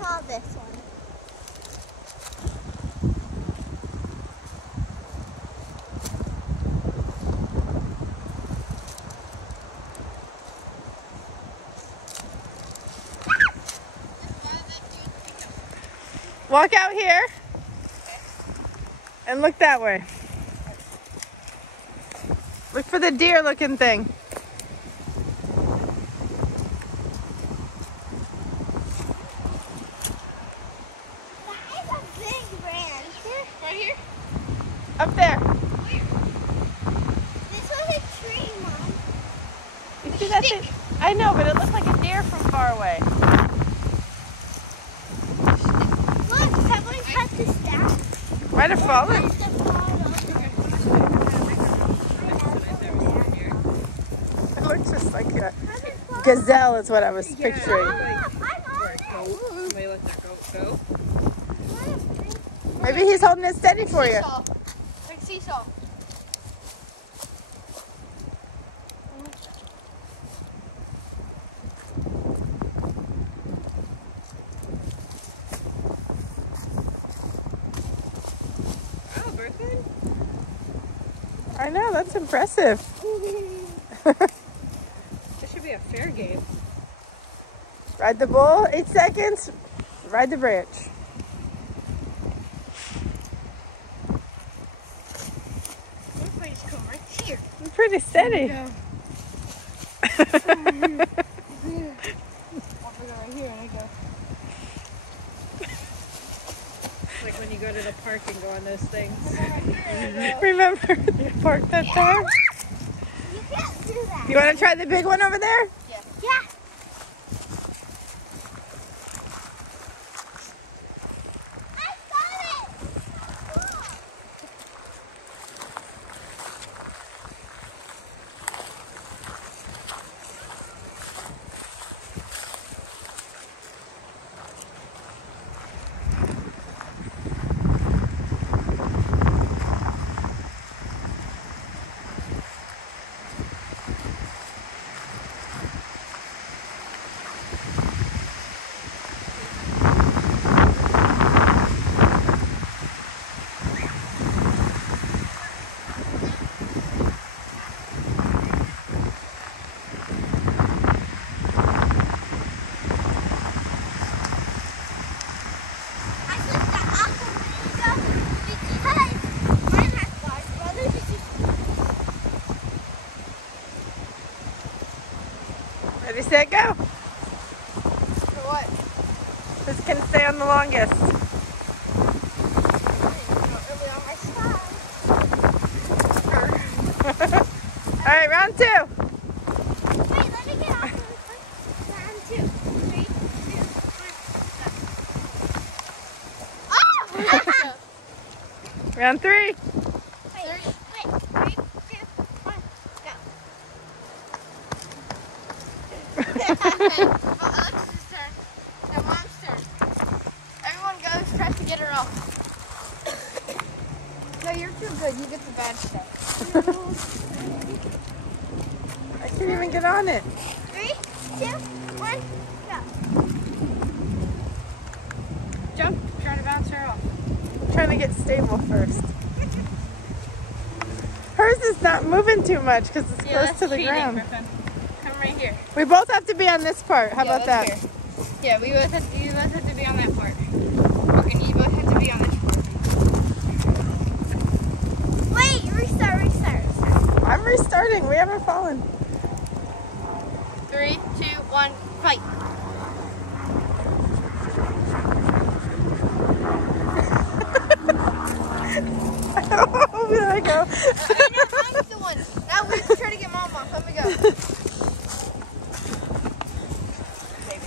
saw this one. Walk out here and look that way. Look for the deer looking thing. That is a big branch. Right here? Up there. Where? This was a tree, Mom. You see that thing? I know, but it looks like a deer from far away. Look, someone cut the staff. Might have fallen. It looks just like a gazelle is what I was picturing. Somebody let that go. Maybe he's holding it steady for you. Seesaw. Like seesaw. Oh, Brooklyn. I know, that's impressive. This should be a fair game. Ride the bull, 8 seconds. Ride the branch. What if I just come right here? You're pretty steady. I'll go right here and I go. Like when you go to the park and go on those things. Remember the park that time? You can't do that. You want to try the big one over there? Yeah. I got it. I took the aqua because my brother Ready, set, go. For what? Who's can stay on the longest? All right, round 2. Wait, let me get off really quick. Round 2. 3, 2, 1. Oh! Round 3. Wait, 3, 2, 1, go. Alexis's turn. Now Mom's turn. Everyone goes, tries to get her off. No, you're too good. You get the bad stuff. I can't even get on it. 3, 2, 1, go. Jump, try to bounce her off. I'm trying to get stable first. Hers is not moving too much because it's close to the ground. Griffin. Come right here. We both have to be on this part. How about that? Here. Yeah, you both have to be on that part. Okay, you both have to be on this part. Wait, restart. I'm restarting. We haven't fallen. 3, 2, 1, fight. Oh, there I go. I'm the one. Now we have to try to get Mom off. Let me go.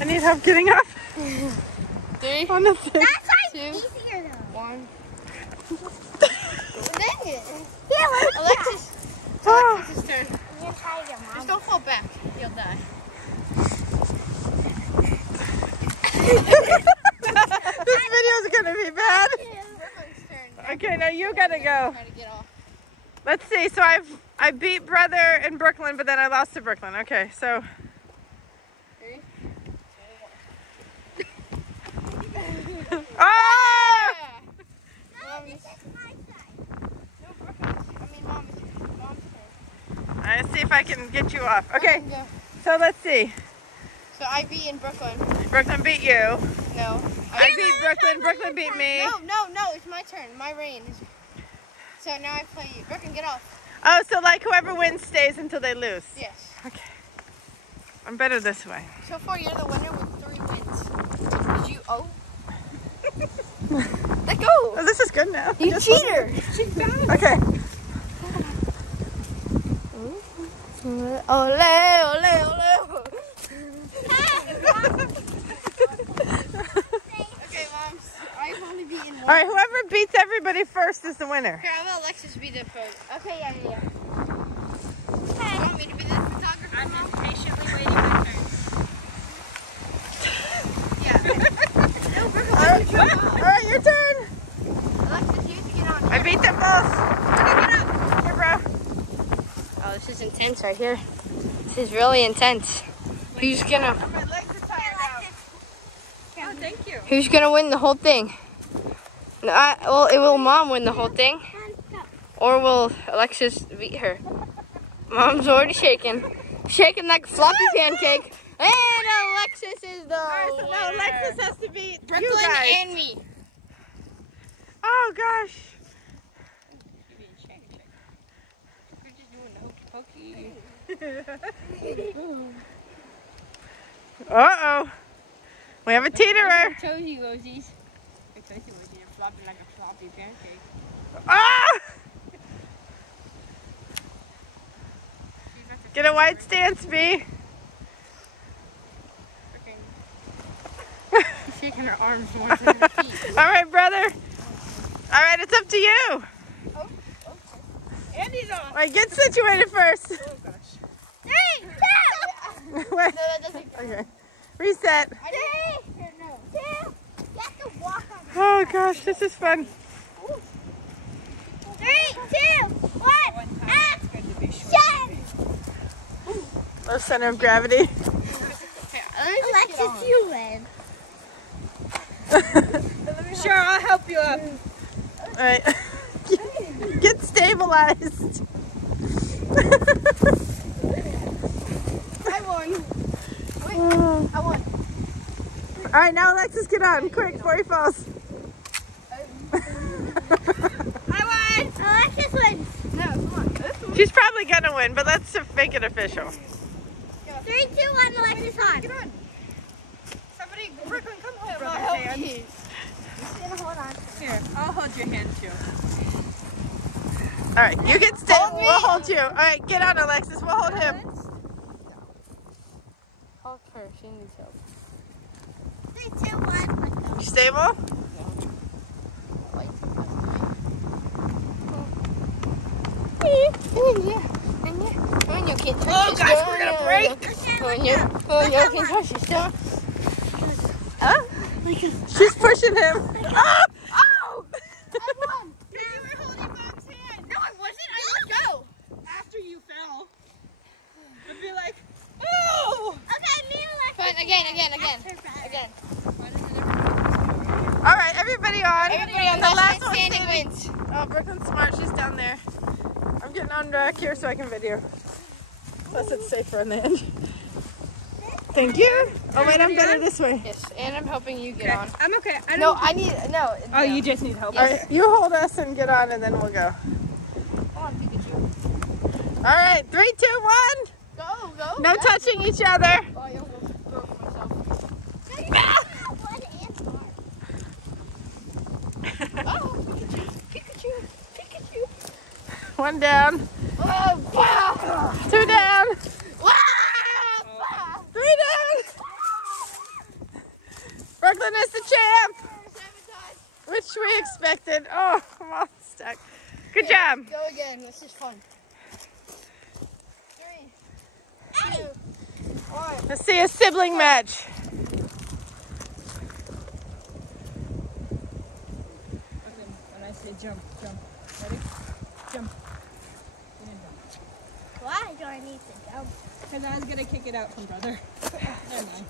I need help getting up. 3, On the thing. That's like 2, easier though. 1. Dang it. Yeah, let's Alexis. Oh. Alexis' turn. I'm gonna try to get Mom. Just don't fall back. You'll die. This video's gonna be bad. Brooklyn's turn. Okay, now you gotta go. Try to get off. Let's see. So I beat Brother in Brooklyn, but then I lost to Brooklyn. Okay, so 3, 2, 1. if I can get you off. Okay, Go. so let's see. So I beat in Brooklyn. Brooklyn beat you. No. I beat Brooklyn. Brooklyn beat me. No. It's my turn. My reign. So now I play you. Brooklyn, get off. Oh, so like whoever wins stays until they lose. Yes. Okay. I'm better this way. So far, you're the winner with 3 wins. Did you? Oh. Let go. Oh, this is good now. You cheater. Okay. Ole, ole, ole. Okay, Mom. I've only beaten one. All right, whoever beats everybody first is the winner. Here, I'll let Alexis be the pro. Okay, yeah. You want me to be the photographer? I'm just patiently waiting my turn. Yeah. No, Brooklyn, All right, your turn. Alexis, you have to get on. I beat them both. Okay, get up. Here, bro. Oh, this is intense right here. This is really intense. Who's gonna? My legs are tired out. Oh, thank you. Who's gonna win the whole thing? No, well, it will Mom win the whole thing, or will Alexis beat her? Mom's already shaking like a floppy pancake, and Alexis is the All right, so now winner. Alexis has to beat Brooklyn you guys. and me. Oh gosh. Uh-oh. We have a teeterer. Tozy Wozies. Tozy Wozies are flopping like a floppy pancake. Ah! Get a white stance, B. She's shaking her arms more than her feet. All right, brother. All right, it's up to you. Andy's off. All right, get situated first. Oh gosh. 3, 2. Wait. No, that doesn't count. Okay. Reset. 3, 2. You have to walk on. Oh gosh, this is fun. 3, 2, 1. Action! Low center of gravity. Alexis, you win. Sure, I'll help you up. All right. Get stabilized. I won. Oh. I won. All right, now Alexis, get on quick before he falls. I won. Alexis wins. No, come on. She's probably gonna win, but let's make it official. 3, 2, 1. Alexis on. Get on. Somebody, Brooklyn, come hold my hand. Hold on. Here, I'll hold your hand too. All right, you get stable. Hold me. We'll hold you. All right, get on, Alexis. We'll hold him. Hold her. She needs help. 3, 2, 1. Let's go. You stable? And you can't touch Oh it. gosh, we're gonna break. And you can touch it still. Huh? She's pushing him. Oh! Oh! I won. You were holding Mom's hand. No, I wasn't. I let go. After you fell, I'd be like, oh! Okay, me and Alexis. Fine, again. All right, everybody on. Everybody on the the last one standing standing. wins. Oh, Brooklyn's smart. She's down there. I'm getting on back here so I can video. Plus, it's safer on the end. Thank you. Oh wait, I'm better this way. Yes, and I'm helping you get on. I'm okay. I No, don't. I need no. Oh, you just need help. All right, you hold us and get on, and then we'll go. Come on, Pikachu. All right, 3, 2, 1. Go. No touching each other. Oh, I almost broke myself. Oh, Pikachu. One down. Oh, wow. 2 down. Wow. 3 down. Brooklyn is the champ, which we expected. Oh, I'm all stuck. Good job. Go again. This is fun. 3, 2, 1. Let's see a sibling match. When I say jump. Ready? Jump. Why do I need to jump? Because I was going to kick it out from brother. Never mind.